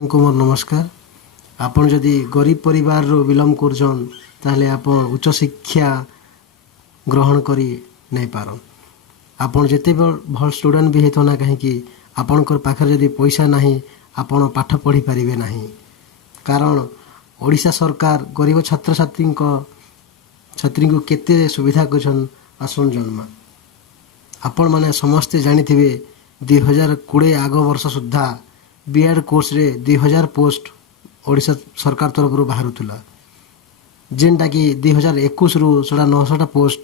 कुमार नमस्कार। आपण जदि गरीब परिवार रो बिलोंग करछन ताहले आपण उच्च शिक्षा ग्रहण करी नहीं पारन। आपण जते भल स्टूडेंट भी हेतो ना कहीं कि आपणकर पाखर जदि पैसा नहीं आपण पाठ पढ़ी पारिबे नहीं। कारण ओडिशा सरकार गरीब छात्र छात्री को केते सुविधा करछन आसन जन्मा। आपण माने समस्ते जानिथिबे 2020 आग वर्ष सुद्धा B.ed कोर्स रे 2000 पोस्ट ओडिशा सरकार तरफ बाहरुला, जेनटा कि 2021 रु 900 पोस्ट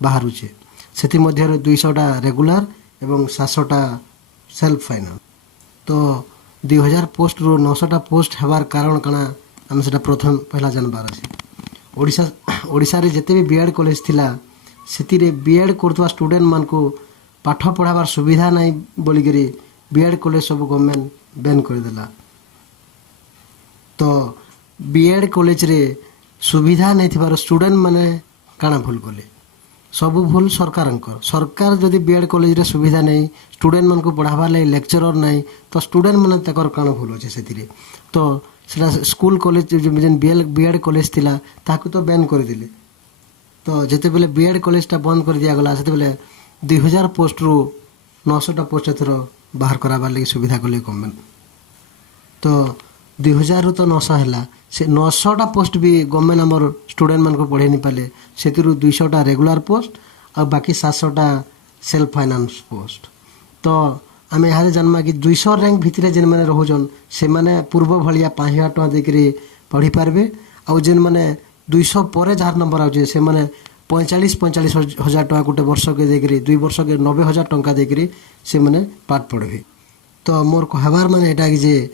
बाहरुचे। सेति मध्य 200 रेगुलर एवं 700 सेल्फ फाइनाल। तो 2000 पोस्ट रु 900 पोस्ट हेबार कारण कना हम सेटा प्रथम पहला जानबार अछि। ओडिशा रे जते भी B.ed कॉलेज थिला सेति रे B.ed करतवा स्टूडेंट मान को पाठ पढ़ाबार सुविधा नहीं बोली करी B.ed कॉलेज सब गवर्नमेंट बैन कर देला। तो B.ed कॉलेज रे सुविधा नहीं थिबार स्टूडेंट माने काना भूल कले, सब भूल सरकार जदि B.ed कॉलेज रे सुविधा नहीं स्टूडेंट मान को पढ़ाबा ले लेक्चरर नहीं तो स्टूडेंट माने तकर काना भूल अछि सेति रे। तो सेटा स्कूल कॉलेज जेन B.ed कॉलेज थिला ताकू तो बैन कर दिले। तो जेते बेले B.ed कॉलेज ता बंद कर दिया गला सेते बेले 2000 पोस्ट रु 900 पोस्ट एथरो बाहर कराबार लगी सुविधा कले गवर्नमेंट। तो 2000 रु तो 900 हैला, से 900 पोस्ट भी गवर्नमेंट हमर स्टूडेंट मान को पढ़े नहीं पाले। सेतिरु 200 रेगुलर पोस्ट और बाकी 700 सेल्फ फाइनांस पोस्ट। तो आम यहाँ जानमा कि 200 रैंक भितर जेन मैंने रोचन से मैंने पूर्व भाया 5000 टका देकरी पढ़ी पारबे। आउ जेन मैंने 200 पर जार नंबर आउचे से मैंने 45 हजार टका गोटे वर्ष के देकरी 2 वर्ष के 90,000 टका देकरी से मैंने पाठ पढ़े। तो मोर कहबार माने एटा कि जे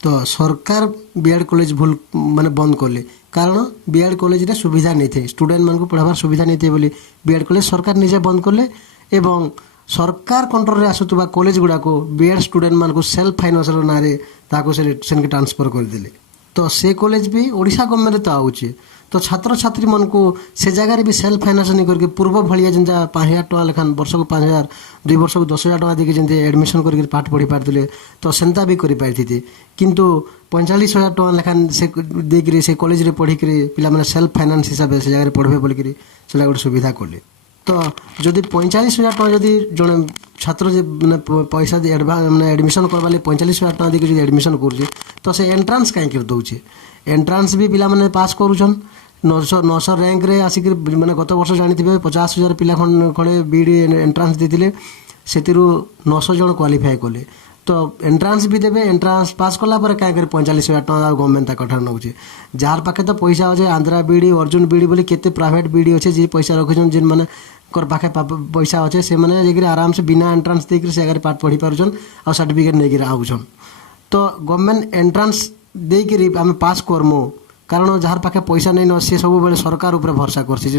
तो सरकार B.ed कॉलेज भूल माने बंद करले। कारण B.ed कॉलेज रे सुविधा नहीं थे, स्टूडेंट मान को पढ़ाबार सुविधा नहीं थे बोली B.ed कॉलेज सरकार निजे बंद करले। एवं सरकार कंट्रोल रे आसुतबा कॉलेज गुडा को B.ed स्टूडेंट मान को सेल्फ फाइनांस रो नारे ताको से ट्रांसफर कर देले। तो से कॉलेज भी ओडिशा गवर्नमेंट तो आउचे। तो छात्र छात्री मन को से जगह भी सेल्फ फाइनांस नहीं करके पूर्व भाया जेनता 5000 टका लेखान वर्ष को 5000 2 वर्ष को 10,000 टका देके जेनते एडमिशन करके पाठ पढ़ी पारथिले तो सेंता भी करि पारथिते। किंतु 45,000 टका लेखान से देकरी से कॉलेज रे पढ़ी करी पिला माने सेल्फ फाइनांस हिसाब से जगह पढ़बे बोली करी सेला गोटे सुविधा करले। तो जदि 45,000 टका जदि जने छात्र जे माने पैसा दे माने एडमिशन करबा ले 45,000 टका देके जदि एडमिशन करजे तो से एंट्रेंस काहे कर दउचे। एंट्रेंस भी पिला माने पास करूछन 900 रैंक रे आसिक माने गत वर्ष जानिथिबे 50,000 पिला खणे B.ed एंट्रेंस देथिले सेतिरु 900 जन क्वालिफाई कले। तो एंट्रेंस भी देबे, एंट्रेंस पास कला पर काहे करे 45,000 टका गवर्नमेंट ता कठा नउचे। जार पाखे तो पैसा अछि आंध्रा B.ed अर्जुन B.ed बोली केते प्राइवेट B.ed अछि जे पैसा रखछन जिन माने कर पाखे पैसा अछि से माने जेकि आराम से बिना एंट्रेंस देकि से अगर पाठ पढ़ी पारुछन और सर्टिफिकेट नेकि आउछन। तो गवर्नमेंट एंट्रेंस देकि आमे पास करमु। कारण जार पाखे पैसा नहीं न सी सब बेले सरकार ऊपर भरोसा करसी।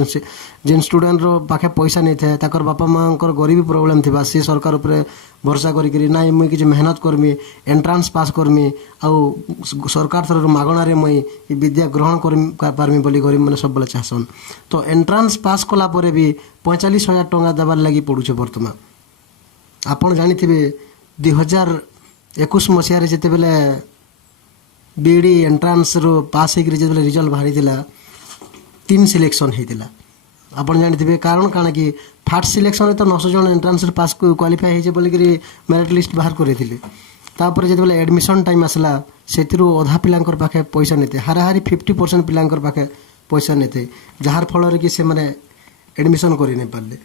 जेन स्टूडेंट रो पाखे पैसा नहीं थे ताकर बापा माँ गरीबी प्रॉब्लम थिबा सी सरकार ऊपर भरोसा करी नाई मुई किछि मेहनत करमी एंट्रेंस पास करमी आउ सरकार थर मागणा रे मुई विद्या ग्रहण कर पारमी बोली गरीब माने सब बेले चाहसन। तो एंट्रेंस पास कला परे भी 45,000 टका देबार लागि पड़ुछे। वर्तमान आपण जानिथिबे 2021 मसिया रे जेते बेले B.ed एंट्रेंस रो पास होकर जो रिजल्ट बाहरी 3 सिलेक्शन होता आप जानते। कारण काना कि फास्ट सिलेक्शन तो 900 जन एंट्रेंस पास क्वालिफाई हो बोलिक मेरिट लिस्ट बाहर करते जो एडमिशन टाइम आसला से अधा पिलांकर पाखे पैसा नहीं थे, हाराहारी 50% पिलांकर पाखे पैसा नहीं थे जार फल कि से माने एडमिशन कर नहीं पारे।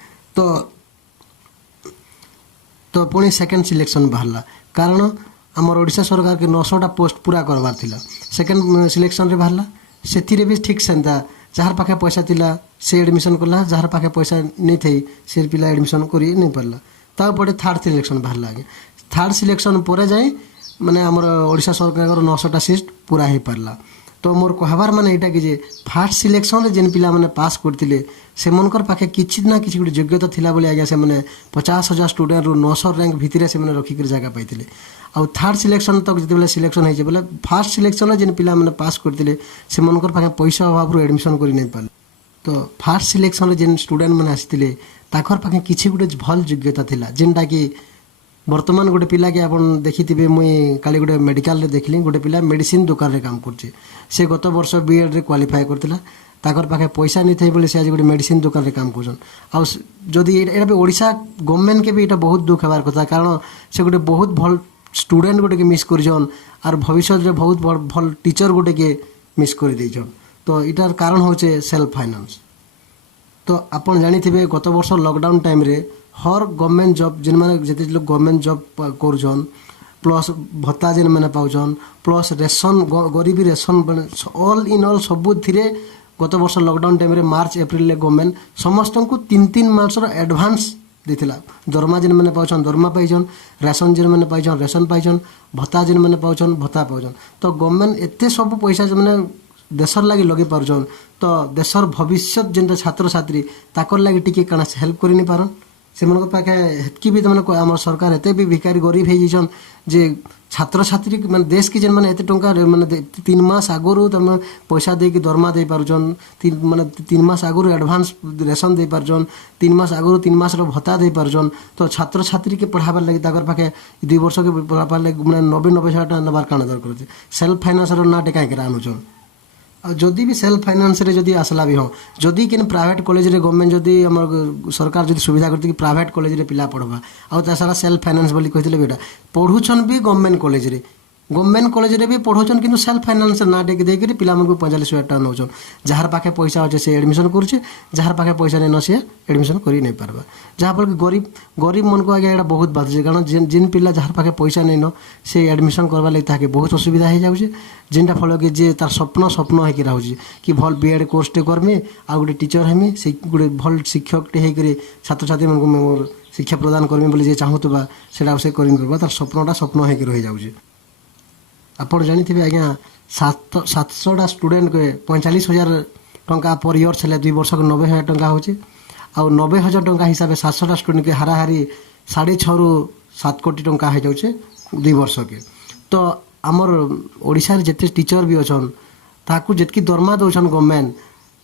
तो पुणी सेकेंड सिलेक्शन बाहरला। कारण आमर ओडिशा सरकार के 900 पोस्ट पूरा करवार थिला। सेकेंड सिलेक्शन रे बाहरला सेथिरे भी ठीक सेंता जहार पाखे पैसा थिला से एडमिशन करला, जहार पाखे पैसा नहीं थे से पिला एडमिशन करी नहीं पारला। ता पड़े थर्ड सिलेक्शन बाहरला। आगे थर्ड सिलेक्शन पर जाए माने आमर ओडिशा सरकार 900 सीट पूरा हो पारला। तो मोर कहबार माने एटा कि जे फास्ट सिलेक्शन रे जेन पिला माने पास करथिले से मनकर पाखे किछि ना किछि गुटे योग्यता थिला बोले आगे से माने 50,000 स्टूडेंट रो 900 रैंक भितरे से माने रखी कर जगह पाइथिले। आउ थर्ड सिलेक्शन तक जिते सिलेक्शन होइछे बोले फास्ट सिलेक्शन जेन पिला माने पास करथिले से मनकर पाखे पैसा अभाव रो एडमिशन करि नै पाले। तो फास्ट सिलेक्शन जेन स्टूडेंट माने आसिथिले ताकर पाखे किछि गुटे भल योग्यता थिला जेनटा कि ବର୍ତ୍ତମାନ ଗୋଟେ ପିଲା କି ଆପଣ ଦେଖିଥିବେ ମୁଇଁ କାଲି ଗୋଟେ ମେଡ଼ିକାଲରେ ଦେଖିଲି ଗୋଟେ ପିଲା ମେଡ଼ିସିନ ଦୋକାନରେ କାମ କରୁଛି ସେ ଗତ ବର୍ଷ B.edରେ କ୍ୱାଲିଫାଏ କରିଥିଲା ତାଙ୍କର ପାଖେ ପଇସା ନେଇଥାଏ ବୋଲି ସେ ଆଜି ଗୋଟେ ମେଡ଼ିସିନ ଦୋକାନରେ କାମ କରୁଛନ୍ ଆଉ ଯଦି ଏଇଟା ବି ଓଡ଼ିଶା ଗଭର୍ଣ୍ଣମେଣ୍ଟକେ ବି ଏଇଟା ବହୁତ ଦୁଃଖ ହେବାର କଥା କାରଣ ସେ ଗୋଟେ ବହୁତ ଭଲ ଷ୍ଟୁଡେଣ୍ଟ ଗୋଟେକେ ମିସ୍ କରିଛନ୍ ଆର୍ ଭବିଷ୍ୟତରେ ବହୁତ ଭଲ ଟିଚର ଗୋଟେକେ ମିସ୍ କରିଦେଇଛନ୍ ତ ଏଇଟାର କାରଣ ହେଉଛି ସେଲ୍ଫ ଫାଇନାନ୍ସ। ତ ଆପଣ ଜାଣିଥିବେ ଗତ ବର୍ଷ ଲକଡାଉନ୍ ଟାଇମ୍ରେ ହର ଗଭର୍ଣ୍ଣମେଣ୍ଟ ଜବ୍ ଯେନ୍ମାନେ ଯେତେ ଲୋକ ଗଭର୍ଣ୍ଣମେଣ୍ଟ ଜବ୍ କରୁଛନ୍ ପ୍ଲସ୍ ଭତ୍ତା ଯେନ୍ମାନେ ପାଉଛନ୍ ପ୍ଲସ୍ ରେସନ୍ ଗରିବୀ ରେସନ୍ ଅଲ୍ ଇନ୍ ଅଲ୍ ସବୁଥିରେ ଗତ ବର୍ଷ ଲକଡାଉନ୍ ଟାଇମ୍ରେ ମାର୍ଚ୍ଚ ଏପ୍ରିଲରେ ଗଭର୍ଣ୍ଣମେଣ୍ଟ ସମସ୍ତଙ୍କୁ 3 ମାସର ଆଡ଼ଭାନ୍ସ ଦେଇଥିଲା ଦରମା ଯେନ୍ମାନେ ପାଉଛନ୍ ଦରମା ପାଇଛନ୍ ରେସନ୍ ଯେନ୍ମାନେ ପାଇଛନ୍ ରେସନ୍ ପାଇଛନ୍ ଭତ୍ତା ଯେନ୍ମାନେ ପାଉଛନ୍ ଭତ୍ତା ପାଉଛନ୍ ତ ଗଭର୍ଣ୍ଣମେଣ୍ଟ ଏତେ ସବୁ ପଇସା ସେମାନେ ଦେଶର ଲାଗି ଲଗେଇ ପାରୁଛନ୍ ତ ଦେଶର ଭବିଷ୍ୟତ ଯେନ୍ତା ଛାତ୍ରଛାତ୍ରୀ ତାକର ଲାଗି ଟିକେ କାଣା ହେଲ୍ପ କରି ନି ପାରନ୍ ସେମାନଙ୍କ ପାଖେ ହେତ୍କି ବି ତାମାନେ ଆମର ସରକାର ଏତେ ବି ଭିକାରୀ ଗରିବ ହେଇଯାଇଛନ୍ ଯେ ଛାତ୍ରଛାତ୍ରୀ ମାନେ ଦେଶକେ ଯେନ୍ମାନେ ଏତେ ଟଙ୍କା ମାନେ 3 ମାସ ଆଗରୁ ତମେ ପଇସା ଦେଇକି ଦରମା ଦେଇପାରୁଛନ୍ ମାନେ 3 ମାସ ଆଗରୁ ଆଡ଼ଭାନ୍ସ ରେସନ୍ ଦେଇପାରୁଛନ୍ 3 ମାସ ଆଗରୁ 3 ମାସର ଭତ୍ତା ଦେଇପାରୁଛନ୍ ତ ଛାତ୍ରଛାତ୍ରୀକେ ପଢ଼ାବାର ଲାଗି ତାଙ୍କର ପାଖେ 2 ବର୍ଷକେ ପଢ଼ାବାର ଲାଗି ମାନେ 90 ହଜାର ଟଙ୍କା ନେବାର କାଣା ଦରକାର ଅଛି ସେଲ୍ଫ ଫାଇନାନ୍ସର ନାଁଟେ କାହିଁକି ଆଣୁଛନ୍ ଆଉ ଯଦି ବି ସେଲ୍ଫ ଫାଇନାନ୍ସରେ ଯଦି ଆସିଲା ବି ହଁ ଯଦି କେନ୍ ପ୍ରାଇଭେଟ୍ କଲେଜରେ ଗଭର୍ଣ୍ଣମେଣ୍ଟ ଯଦି ଆମର ସରକାର ଯଦି ସୁବିଧା କରିଛି କି ପ୍ରାଇଭେଟ୍ କଲେଜରେ ପିଲା ପଢ଼ବା ଆଉ ତା ସାରା ସେଲ୍ଫ ଫାଇନାନ୍ସ ବୋଲି କହିଥିଲେ ବି ଏଇଟା ପଢ଼ୁଛନ୍ ବି ଗଭର୍ଣ୍ଣମେଣ୍ଟ କଲେଜରେ ବି ପଢ଼ଉଛନ୍ କିନ୍ତୁ ସେଲ୍ଫ ଫାଇନାନ୍ସ ନାଁ ଟେକି ଦେଇକରି ପିଲାମାନଙ୍କୁ 45,000 ଟଙ୍କା ନେଉଛନ୍ ଯାହାର ପାଖେ ପଇସା ଅଛି ସେ ଆଡ଼ମିସନ୍ କରୁଛେ ଯାହାର ପାଖେ ପଇସା ନେଇ ନ ସେ ଆଡ଼ମିସନ୍ କରି ନେଇ ପାରବା ଯାହାଫଳରେ କି ଗରିବ ମାନଙ୍କୁ ଆଜ୍ଞା ଏଇଟା ବହୁତ ବାଧୁଛି କାରଣ ଯେନ୍ ପିଲା ଯାହାର ପାଖେ ପଇସା ନେଇ ନ ସେ ଆଡ଼ମିସନ୍ କରବା ଲାଗି ତାହାକେ ବହୁତ ଅସୁବିଧା ହେଇଯାଉଛି ଯେନ୍ଟା ଫଳରେ କି ଯେ ତାର ସ୍ୱପ୍ନ ହେଇକି ରହୁଛି କି ଭଲ B.ed କୋର୍ସଟେ କରମି ଆଉ ଗୋଟେ ଟିଚର ହେମି ସେ ଗୋଟେ ଭଲ ଶିକ୍ଷକଟେ ହେଇକରି ଛାତ୍ରଛାତ୍ରୀମାନଙ୍କୁ ମୋର ଶିକ୍ଷା ପ୍ରଦାନ କରମି ବୋଲି ଯେ ଚାହୁଁଥିବା ସେଇଟା ସେ କରିପାରିବା ତାର ସ୍ୱପ୍ନ ହେଇକି ରହିଯାଉଛି। ଆପଣ ଜାଣିଥିବେ ଆଜ୍ଞା 700ଟା ଷ୍ଟୁଡେଣ୍ଟକେ 45,000 ଟଙ୍କା ପର ଇୟର୍ସ ହେଲେ 2 ବର୍ଷକୁ 90,000 ଟଙ୍କା ହେଉଛି ଆଉ 90,000 ଟଙ୍କା ହିସାବରେ 700ଟା ଷ୍ଟୁଡେଣ୍ଟକେ ହାରାହାରି 6.5ରୁ 7 କୋଟି ଟଙ୍କା ହେଇଯାଉଛେ 2 ବର୍ଷକେ ତ ଆମର ଓଡ଼ିଶାରେ ଯେତେ ଟିଚର ବି ଅଛନ୍ ତାକୁ ଯେତିକି ଦରମା ଦେଉଛନ୍ ଗଭର୍ଣ୍ଣମେଣ୍ଟ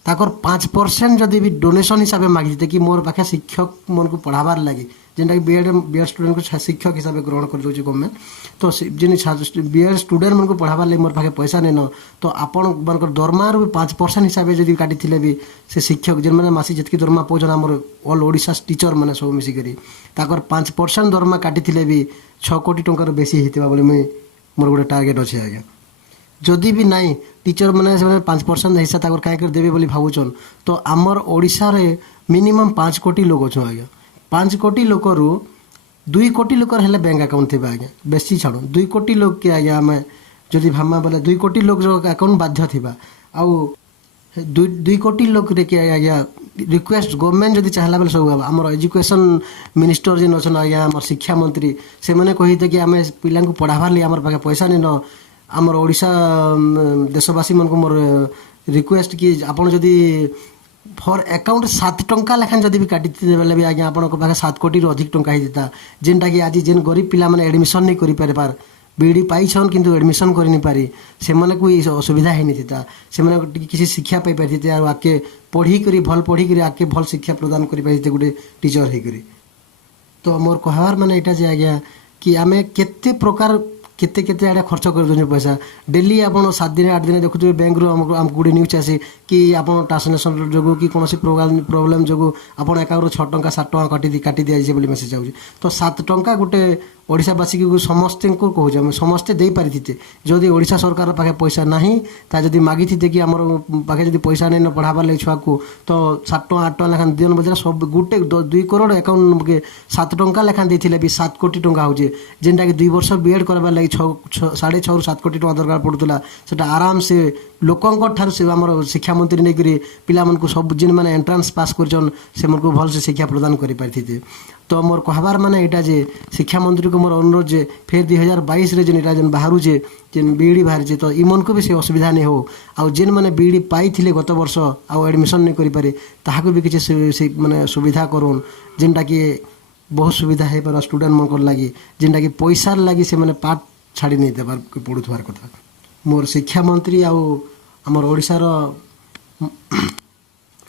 ତାଙ୍କର 5% ଯଦି ବି ଡୋନେସନ୍ ହିସାବରେ ମାଗିଥିତେ କି ମୋର ପାଖେ ଶିକ୍ଷକମାନଙ୍କୁ ପଢ଼ାବାର ଲାଗି ଯେନ୍ଟାକି B.ed ଷ୍ଟୁଡେଣ୍ଟକୁ ଶିକ୍ଷକ ହିସାବରେ ଗ୍ରହଣ କରିଦେଉଛି ଗଭର୍ଣ୍ଣମେଣ୍ଟ ତ ଯେନ୍ B.ed ଷ୍ଟୁଡେଣ୍ଟମାନଙ୍କୁ ପଢ଼ାବାର ଲାଗି ମୋର ପାଖେ ପଇସା ନେଇନ ତ ଆପଣମାନଙ୍କର ଦରମାରୁ ବି 5% ହିସାବରେ ଯଦି କାଟିଥିଲେ ବି ସେ ଶିକ୍ଷକ ଯେନ୍ମାନେ ମାସି ଯେତିକି ଦରମା ପାଉଛନ୍ ଆମର ଅଲ୍ ଓଡ଼ିଶା ଟିଚର ମାନେ ସବୁ ମିଶିକରି ତାଙ୍କର 5% ଦରମା କାଟିଥିଲେ ବି 6 କୋଟି ଟଙ୍କାର ବେଶୀ ହେଇଥିବା ବୋଲି ମୋର ଗୋଟେ ଟାର୍ଗେଟ୍ ଅଛି ଆଜ୍ଞା। ଯଦି ବି ନାଇଁ ଟିଚର ମାନେ ସେମାନେ 5% ହିସା ତାଙ୍କର କାହିଁକି ଦେବେ ବୋଲି ଭାବୁଛନ୍ ତ ଆମର ଓଡ଼ିଶାରେ ମିନିମମ୍ 5 କୋଟି ଲୋକ ଅଛନ୍ ଆଜ୍ଞା 5 କୋଟି ଲୋକରୁ 2 କୋଟି ଲୋକର ହେଲେ ବ୍ୟାଙ୍କ ଆକାଉଣ୍ଟ ଥିବ ଆଜ୍ଞା ବେଶୀ ଛାଡ଼ 2 କୋଟି ଲୋକକେ ଆଜ୍ଞା ଆମେ ଯଦି ଭାବମା ବୋଲେ 2 କୋଟି ଲୋକର ଆକାଉଣ୍ଟ ବାଧ୍ୟ ଥିବା ଆଉ 2 କୋଟି ଲୋକରେ କି ଆଜ୍ଞା ରିକ୍ୱେଷ୍ଟ ଗଭର୍ଣ୍ଣମେଣ୍ଟ ଯଦି ଚାହିଁଲା ବେଲେ ସବୁ ହେବ ଆମର ଏଜୁକେସନ୍ ମିନିଷ୍ଟର ଯେନ୍ ଅଛନ୍ ଆଜ୍ଞା ଆମର ଶିକ୍ଷା ମନ୍ତ୍ରୀ ସେମାନେ କହିତେ କି ଆମେ ପିଲାଙ୍କୁ ପଢ଼ାବାର ଲାଗି ଆମର ପାଖେ ପଇସା ନେଇନ ଆମର ଓଡ଼ିଶା ଦେଶବାସୀମାନଙ୍କୁ ମୋର ରିକ୍ୱେଷ୍ଟ କି ଆପଣ ଯଦି ଫର୍ ଆକାଉଣ୍ଟ 7 ଟଙ୍କା ଲେଖାଏଁ ଯଦି ବି କାଟିଥିଲେ ବେଲେ ବି ଆଜ୍ଞା ଆପଣଙ୍କ ପାଖେ 7 କୋଟିରୁ ଅଧିକ ଟଙ୍କା ହେଇଯିତା ଯେନ୍ଟାକି ଆଜି ଯେନ୍ ଗରିବ ପିଲାମାନେ ଆଡ଼ମିସନ୍ ନେଇ କରିପାରିବାର B.ed ପାଇଛନ୍ କିନ୍ତୁ ଆଡ଼ମିସନ୍ କରିନିପାରି ସେମାନଙ୍କୁ ଅସୁବିଧା ହେଇନିଥିତା ସେମାନେ ଟିକେ କିଛି ଶିକ୍ଷା ପାଇପାରିଥିତେ ଆଉ ଆଗକେ ପଢ଼ିକରି ଭଲ ପଢ଼ିକରି ଆଗକେ ଭଲ ଶିକ୍ଷା ପ୍ରଦାନ କରିପାରିଥିତେ ଗୋଟେ ଟିଚର ହେଇକରି ତ ମୋର କହିବାର ମାନେ ଏଇଟା ଯେ ଆଜ୍ଞା କି ଆମେ କେତେ ପ୍ରକାର କେତେ ଆଡ଼େ ଖର୍ଚ୍ଚ କରିଦେଉଛନ୍ତି ପଇସା ଡେଲି ଆପଣ 7 ଦିନ 8 ଦିନ ଦେଖୁଥିବେ ବ୍ୟାଙ୍କରୁ ଆମକୁ ଗୋଟେ ନ୍ୟୁଜ୍ ଆସେ କି ଆପଣ ଟ୍ରାନ୍ସଲେସନ୍ ଯୋଗୁଁ କି କୌଣସି ପ୍ରୋବ୍ଲେମ୍ ଯୋଗୁଁ ଆପଣ ଆକାଉଣ୍ଟରୁ 6 ଟଙ୍କା 7 ଟଙ୍କା କାଟି ଦିଆଯାଇଛି ବୋଲି ମେସେଜ୍ ଆଉଛି ତ 7 ଟଙ୍କା ଗୋଟେ ଓଡ଼ିଶାବାସୀକୁ ସମସ୍ତଙ୍କୁ କହୁଛେ ଆମେ ସମସ୍ତେ ଦେଇପାରିଥିତେ ଯଦି ଓଡ଼ିଶା ସରକାର ପାଖେ ପଇସା ନାହିଁ ତା ଯଦି ମାଗିଥିତେ କି ଆମର ପାଖେ ଯଦି ପଇସା ନେଇ ନ ପଢ଼ାବାର ଲାଗି ଛୁଆକୁ ତ 7 ଟଙ୍କା 8 ଟଙ୍କା ଲେଖାଏଁ ଦିନ ବଜାରେ ସବୁ ଗୋଟେ 2 କରୋଡ଼ ଆକାଉଣ୍ଟକେ 7 ଟଙ୍କା ଲେଖାଏଁ ଦେଇଥିଲେ ବି 7 କୋଟି ଟଙ୍କା ହେଉଛି ଯେନ୍ଟାକି 2 ବର୍ଷ B.ed କରବାର ଲାଗି 6.5ରୁ 7 କୋଟି ଟଙ୍କା ଦରକାର ପଡ଼ୁଥିଲା ସେଟା ଆରାମସେ ଲୋକଙ୍କ ଠାରୁ ସେ ଆମର ଶିକ୍ଷାମନ୍ତ୍ରୀ ନେଇକରି ପିଲାମାନଙ୍କୁ ସବୁ ଯେନ୍ମାନେ ଏଣ୍ଟ୍ରାନ୍ସ ପାସ୍ କରିଛନ୍ ସେମାନଙ୍କୁ ଭଲସେ ଶିକ୍ଷା ପ୍ରଦାନ କରିପାରିଥିତେ ତ ମୋର କହିବାର ମାନେ ଏଇଟା ଯେ ଶିକ୍ଷାମନ୍ତ୍ରୀକୁ ମୋର ଅନୁରୋଧ ଯେ ଫେର୍ 2022ରେ ଯେନ୍ ଏଇଟା ଯେନ୍ ବାହାରୁଛେ ଯେନ୍ B.ed ବାହାରିଛେ ତ ଇମାନଙ୍କୁ ବି ସେ ଅସୁବିଧା ନେଇ ହଉ ଆଉ ଯେନ୍ମାନେ B.ed ପାଇଥିଲେ ଗତ ବର୍ଷ ଆଉ ଆଡ଼ମିସନ୍ ନେଇ କରିପାରେ ତାହାକୁ ବି କିଛି ମାନେ ସୁବିଧା କରୁନ୍ ଯେନ୍ଟାକି ବହୁତ ସୁବିଧା ହେଇପାର ଷ୍ଟୁଡେଣ୍ଟମାନଙ୍କର ଲାଗି ଯେନ୍ଟାକି ପଇସାର ଲାଗି ସେମାନେ ପାଠ ଛାଡ଼ି ନେଇ ଦେବାର ପଡ଼ୁଥିବାର କଥା ମୋର ଶିକ୍ଷାମନ୍ତ୍ରୀ ଆଉ ଆମର ଓଡ଼ିଶାର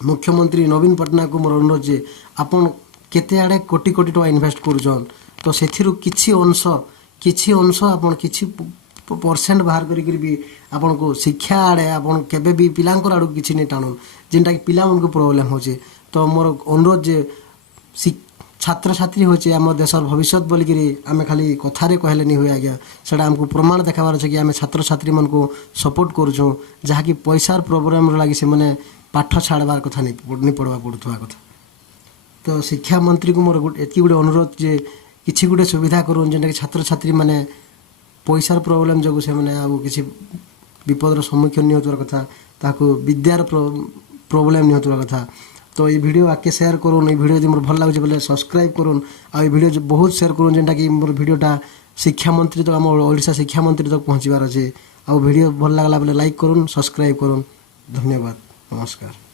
ମୁଖ୍ୟମନ୍ତ୍ରୀ ନବୀନ ପଟ୍ଟନାୟକଙ୍କୁ ମୋର ଅନୁରୋଧ ଯେ ଆପଣ କେତେ ଆଡ଼େ କୋଟି କୋଟି ଟଙ୍କା ଇନଭେଷ୍ଟ କରୁଛନ୍ ତ ସେଥିରୁ କିଛି ଅଂଶ ଆପଣ କିଛି परसेंट बाहर करी भी आपन को शिक्षा आड़े आपन केबे भी पिलांकर आड़ू किछि नै टाणुन जेनटा कि पिला मन को प्रॉब्लम होचे। तो मोर अनुरोध जे छात्र छात्री होचे आम देशर भविष्य बोलिकी आम खाली कथारे कहले नहीं हुए आज्ञा सेटा आमको प्रमाण देखाबार अच्छे कि आम छात्र छात्री मन को सपोर्ट करूँ जहाँकि पैसार प्रोब्लेम लगी से मैंने पाठ छाड़बार कथा नहीं पढ़वा पड़ुवा कथा। तो शिक्षा मंत्री को मोर एति गोटे अनुरोध जे किछि गोटे सुविधा करूँ जेनटा कि छात्र छात्री मैंने पैसार प्रोब्लेम जो से मैंने आउ किसी विपदर सम्मुखीन नहीं होता कथा ताको विद्यार प्रोब्लेम नहीं होता कथा। तो ये वीडियो आके शेयर करूँ ये वीडियो मोर भल लगे बोले सब्सक्राइब करूँ आ वीडियो बहुत शेयर करूँ जेनटा कि मोर वीडियोटा शिक्षा मंत्री तक आम ओडिशा शिक्षा मंत्री तक पहुँचबार अच्छे आ वीडियो भल लगला बोले लाइक करूँ सब्सक्राइब करूँ। धन्यवाद नमस्कार।